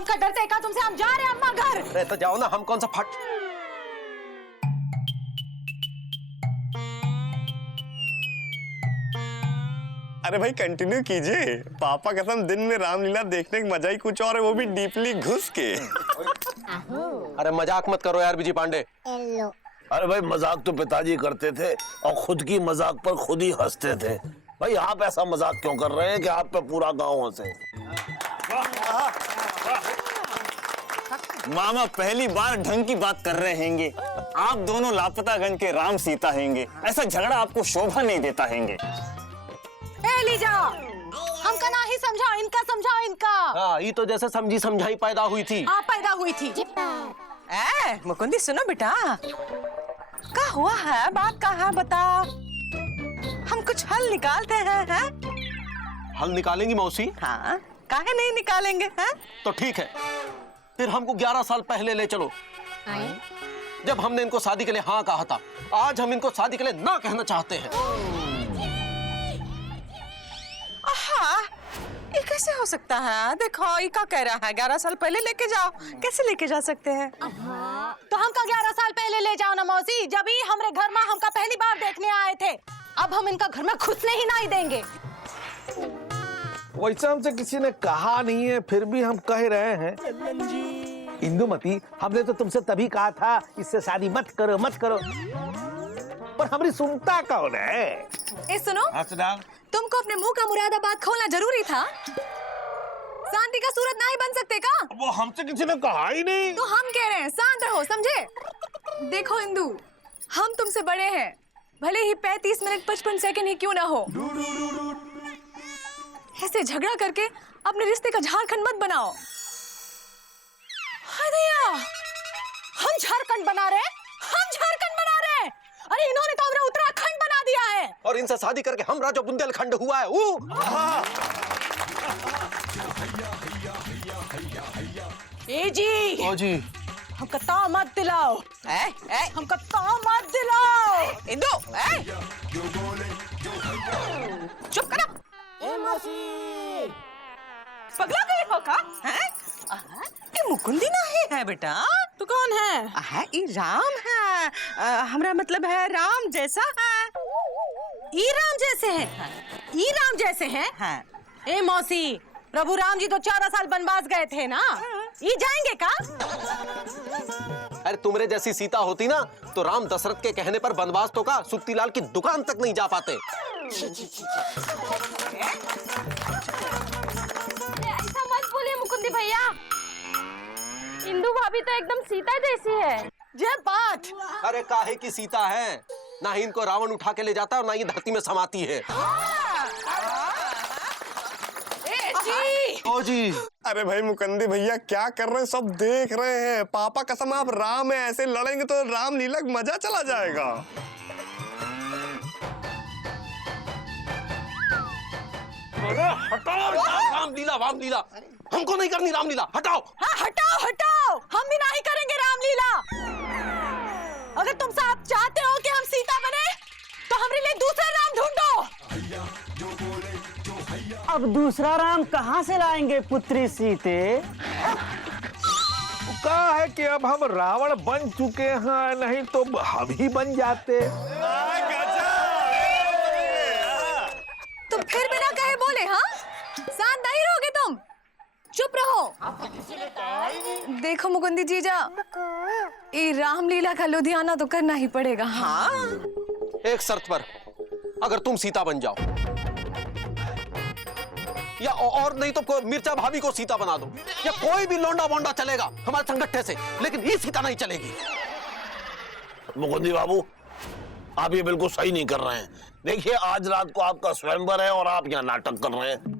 हमका डरते का तुमसे, हम जा रहे हैं अम्मा घर। अरे तो जाओ ना, हम कौन सा फट। अरे भाई कंटिन्यू कीजिए। पापा कसम दिन में रामलीला देखने का मजा ही कुछ और है, वो भी डीपली घुस के। अरे मजाक मत करो यार विजय पांडे। अरे भाई मजाक तो पिताजी करते थे और खुद की मजाक पर खुद ही हंसते थे। भाई आप ऐसा मजाक क्यों कर रहे हैं कि आप पे पूरा गांव हंसे? मामा पहली बार ढंग की बात कर रहे हैंगे। आप दोनों लापतागंज के राम सीता हैंगे, ऐसा झगड़ा आपको शोभा नहीं देता हैंगे। लीजा, हमका ना ही समझाओ, इनका समझाओ इनका। हाँ, ये तो जैसे समझी समझाई पैदा हुई थी। आप पैदा हुई थी। मुकुंदी सुनो बेटा, क्या हुआ है, बात क्या है बताओ, हम कुछ हल निकालते हैं। हल निकालेंगी मौसी? हाँ, काहे नहीं निकालेंगे हैं? तो ठीक है, फिर हमको 11 साल पहले ले चलो, जब हमने इनको शादी के लिए हाँ कहा था। आज हम इनको शादी के लिए ना कहना चाहते हैं। हाँ, ये कैसे हो सकता है? देखो ये क्या कह रहा है, 11 साल पहले लेके जाओ, कैसे लेके जा सकते हैं? तो हमका 11 साल पहले ले जाओ ना मौसी, जब ही हमारे घर में हमका पहली बार देखने आए थे। अब हम इनका घर में घुसने ही नहीं देंगे। वैसे हमसे किसी ने कहा नहीं है, फिर भी हम कह रहे हैं। इंदुमती, हमने तो तुमसे तभी कहा था इससे शादी मत करो मत करो, पर हमारी सुनता कौन है? ए सुनो, तुमको अपने मुंह का मुरादाबाद खोलना जरूरी था। शांति का सूरत नहीं बन सकते का? वो हमसे किसी ने कहा ही नहीं। तो हम कह रहे हैं शांत रहो, समझे? देखो इंदु, हम तुमसे बड़े हैं, भले ही 35 मिनट 55 सेकंड ही क्यों ना हो। ऐसे झगड़ा करके अपने रिश्ते का झारखंड मत बनाओ। हदिया, हम झारखंड बना रहे हैं, हम झारखंड बना रहे हैं। अरे इन्होंने तो हमें उत्तराखंड बना दिया है। और इनसे शादी करके हमारा जो बुंदेलखंड हुआ है वो। ए जी, ओ जी, हमका ताव मत दिलाओ। हमका ताव मत दिलाओ। इंदु, चुप करो। पगला गए हो का? ये मुकुंदी नहीं है बेटा। तो कौन है? ये राम है। हमरा मतलब है राम जैसा है। ई राम जैसे है? ई राम जैसे है? हाँ। ए मौसी, प्रभु राम जी तो 14 साल वनवास गए थे ना, ये जाएंगे का? अरे तुमरे जैसी सीता होती ना तो राम दशरथ के कहने पर वनवास तो का सुक्तिलाल की दुकान तक नहीं जा पाते। ऐसा मत बोलिए मुकुंदी भैया, इंदु भाभी तो एकदम सीता जैसी है। ये बात। अरे काहे की सीता है, ना ही इनको रावण उठा के ले जाता है और ना ही धरती में समाती है। ओ जी, अरे भाई मुकुंदी भैया क्या कर रहे हैं, सब देख रहे हैं। पापा कसम आप राम है, ऐसे लड़ेंगे तो रामलीला का मजा चला जाएगा। अरे हटाओ रामलीला, रामलीला हमको नहीं करनी रामलीला, हटाओ। हाँ हटाओ हटाओ, हम भी नहीं करेंगे रामलीला। अगर तुम साहब चाहते हो कि हम सीता बने तो हमारे लिए दूसरा राम ढूंढो। अब दूसरा राम कहाँ से लाएंगे पुत्री सीते? कहा है कि अब हम रावण बन चुके हैं, नहीं तो हम ही बन जाते। तो फिर बिना कहे बोले, हाँ शांत नहीं रहोगे तुम? चुप रहो। देखो मुकुंदी जीजा, ये रामलीला का लुधियाना तो करना ही पड़ेगा। हाँ, एक शर्त पर, अगर तुम सीता बन जाओ या और नहीं तो मिर्चा भाभी को सीता बना दो, या कोई भी लोंडा बोंडा चलेगा हमारे संगठन से, लेकिन ये सीता नहीं चलेगी। मुकुंदी बाबू, आप ये बिल्कुल सही नहीं कर रहे हैं। देखिए आज रात को आपका स्वयंवर है और आप यहाँ नाटक कर रहे हैं।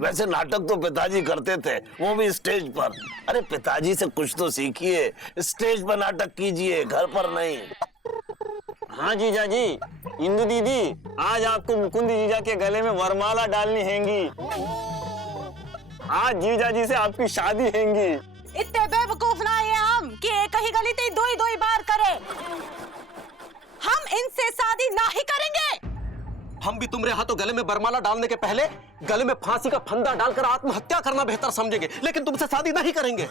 वैसे नाटक तो पिताजी करते थे, वो भी स्टेज पर। अरे पिताजी से कुछ तो सीखिए, स्टेज पर नाटक कीजिए, घर पर नहीं। हाँ जीजा जी, इंदु दीदी आज आपको मुकुंदी जीजा के गले में वरमाला डालनी हैंगी। आज जीजा जी से आपकी शादी हैंगी। इतने बेवकूफ ना है हम कि एक ही गलती दो ही बार करें। हम इनसे शादी ना ही करेंगे। हम भी तुम्हारे हाथों गले में बरमाला डालने के पहले गले में फांसी का फंदा डालकर आत्महत्या करना बेहतर समझेंगे, लेकिन तुमसे शादी नहीं करेंगे।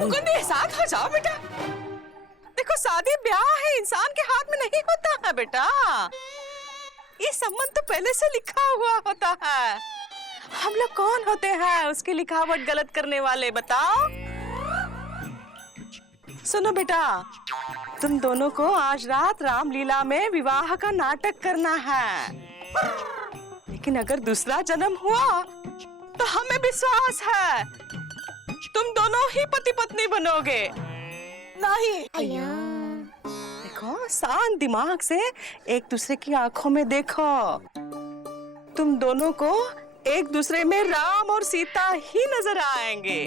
मुकुंदी साथ हो जाओ बेटा। देखो शादी ब्याह है, इंसान के हाथ में नहीं होता है बेटा। ये संबंध तो पहले से लिखा हुआ होता है। हम लोग कौन होते हैं उसकी लिखावट गलत करने वाले, बताओ। सुनो बेटा, तुम दोनों को आज रात रामलीला में विवाह का नाटक करना है, लेकिन अगर दूसरा जन्म हुआ तो हमें विश्वास है तुम दोनों ही पति पत्नी बनोगे। नहीं, देखो शांत दिमाग से एक दूसरे की आंखों में देखो। तुम दोनों को एक दूसरे में राम और सीता ही नजर आएंगे।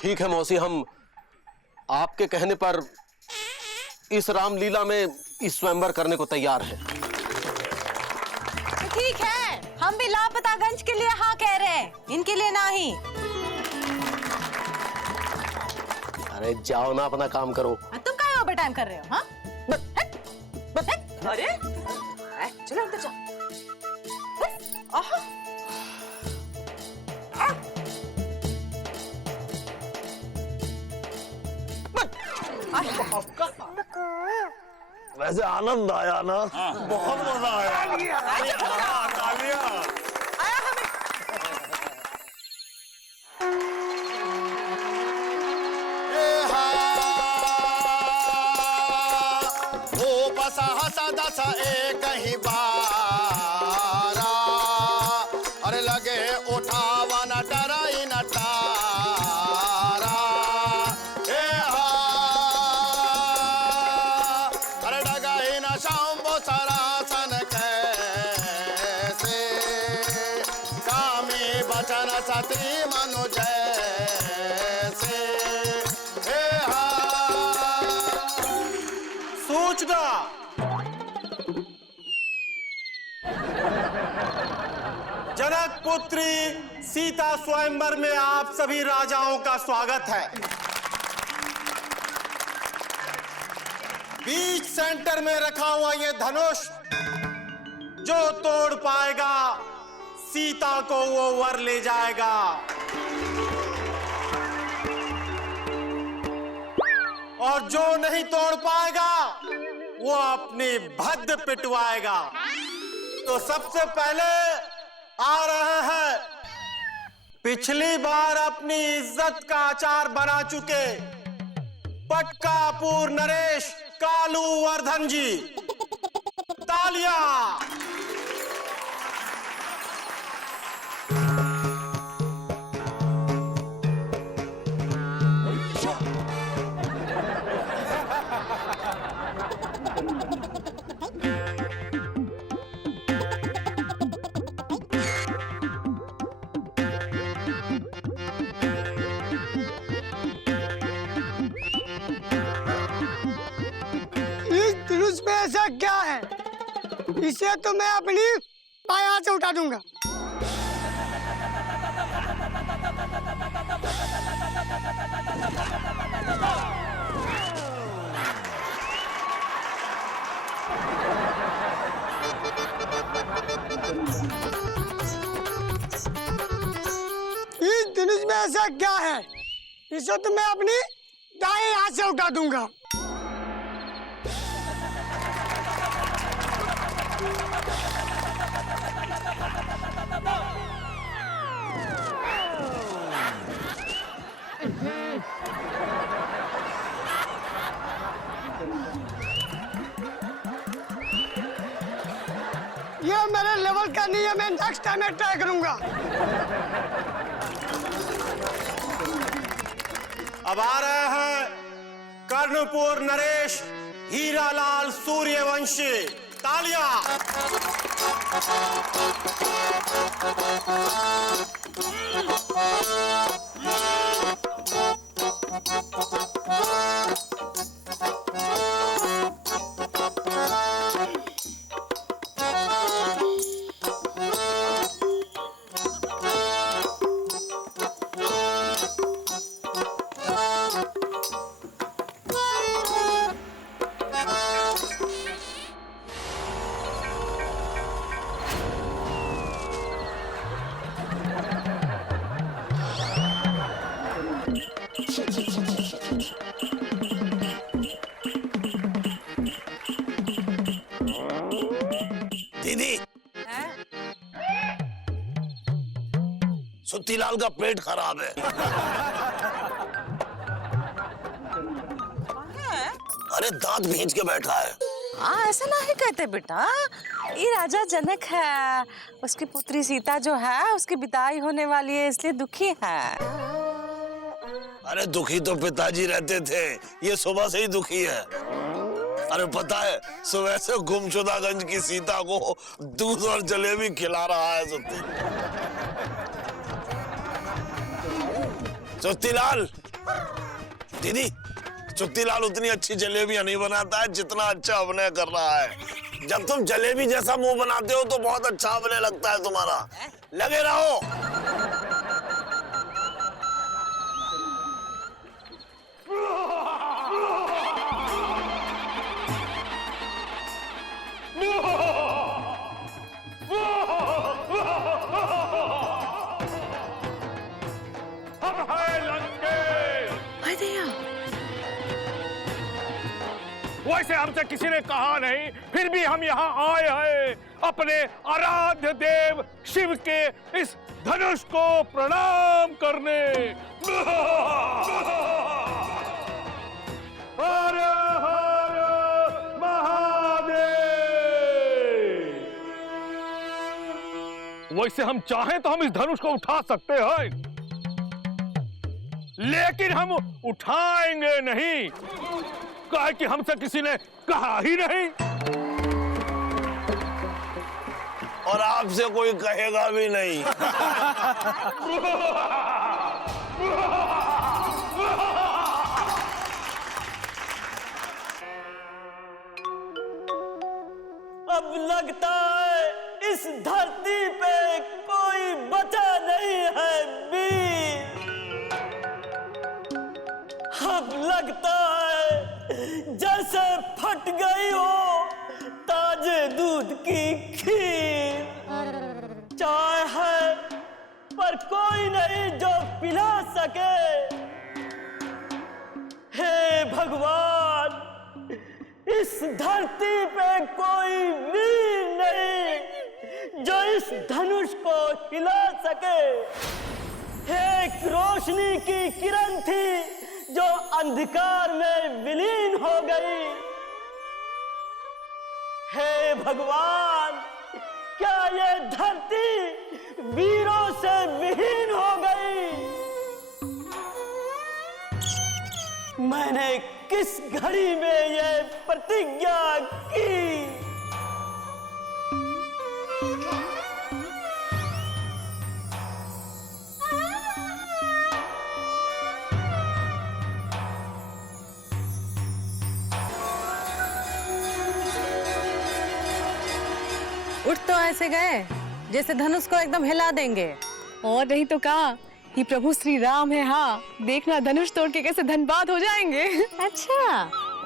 ठीक है मौसी, हम आपके कहने पर इस रामलीला में इस स्वयंवर करने को तैयार हैं। तो ठीक है, हम भी लापतागंज के लिए हाँ कह रहे हैं, इनके लिए नहीं। अरे जाओ ना, अपना काम करो। तुम क्या ओवर टाइम कर रहे हो? हाँ? अरे चलो अंदर जाओ। वैसे आनंद आया ना? बहुत मजा आया। एक ही बारा, अरे लगे उठावा न डराई न तारा। अरे डगाई न शंभो सरासन कैसे, कामी बचन सती मनु जैसे। सूचना, जनक पुत्री सीता स्वयंवर में आप सभी राजाओं का स्वागत है। बीच सेंटर में रखा हुआ ये धनुष, जो तोड़ पाएगा सीता को वो वर ले जाएगा। और जो नहीं तोड़ पाएगा वो अपनी भद्द पिटवाएगा। तो सबसे पहले आ रहे हैं पिछली बार अपनी इज्जत का अचार बना चुके पटकापुर नरेश कालू वर्धन जी। तालियां। इसमें ऐसा क्या है? इसे तो मैं अपनी पाया से उठा दूंगा। इस धनुष में ऐसा क्या है? इसे तो मैं अपनी दाएं हाथ से उठा दूंगा। ये मेरे लेवल का नहीं है, मैं नेक्स्ट टाइम ट्राई करूंगा। अब आ रहे हैं कर्णपुर नरेश हीरालाल सूर्यवंशी। तालियां। दीदी, सुत्तीलाल का पेट खराब है। अरे दांत भींच के बैठा है। हाँ, ऐसा नहीं कहते बेटा। ये राजा जनक है, उसकी पुत्री सीता जो है उसकी विदाई होने वाली है, इसलिए दुखी है। अरे दुखी तो पिताजी रहते थे, ये सुबह से ही दुखी है। अरे पता है, सुबह से गुमशुदागंज की सीता को दूध और जलेबी खिला रहा है सुत्तीलाल। दीदी, सुत्तीलाल उतनी अच्छी जलेबियां नहीं बनाता है जितना अच्छा अभिनय कर रहा है। जब तुम जलेबी जैसा मुंह बनाते हो तो बहुत अच्छा अभिनय लगता है तुम्हारा। लगे रहो। वैसे हमसे किसी ने कहा नहीं, फिर भी हम यहाँ आए हैं अपने आराध्य देव शिव के इस धनुष को प्रणाम करने। हर हर महादेव। वैसे हम चाहें तो हम इस धनुष को उठा सकते हैं, लेकिन हम उठाएंगे नहीं, कहा कि हमसे किसी ने कहा ही नहीं और आपसे कोई कहेगा भी नहीं। अब लगता है इस धरती पे कोई बचा नहीं है वीर। अब लगता है जैसे फट गई हो ताजे दूध की खीर। चाय है पर कोई नहीं जो पिला सके। हे भगवान, इस धरती पे कोई वीर नहीं जो इस धनुष को हिला सके। एक रोशनी की किरण थी जो अंधकार में विलीन हो गई। हे भगवान, क्या ये धरती वीरों से विहीन हो गई? मैंने किस घड़ी में ये प्रतिज्ञा की? उठ तो ऐसे गए जैसे धनुष को एकदम हिला देंगे। और नहीं तो कहा, ये प्रभु श्री राम है। हाँ, देखना धनुष तोड़ के कैसे धनबाद हो जाएंगे। अच्छा,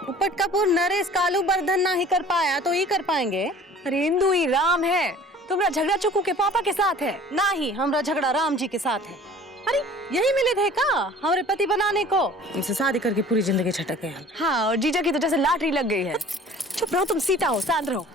उपट कपूर नरेश कालू बर्धन ना ही कर पाया तो ये कर पाएंगे? अरे इंदु, ही राम है। तुम्हारा झगड़ा चुकू के पापा के साथ है। ना ही हमारा झगड़ा राम जी के साथ है। अरे यही मिले थे का हमारे पति बनाने को? इनसे शादी करके पूरी जिंदगी छटके हैं। हाँ, और जीजा की तो जैसे लॉटरी लग गई है। चुप रहो, तुम सीता हो, शांत रहो।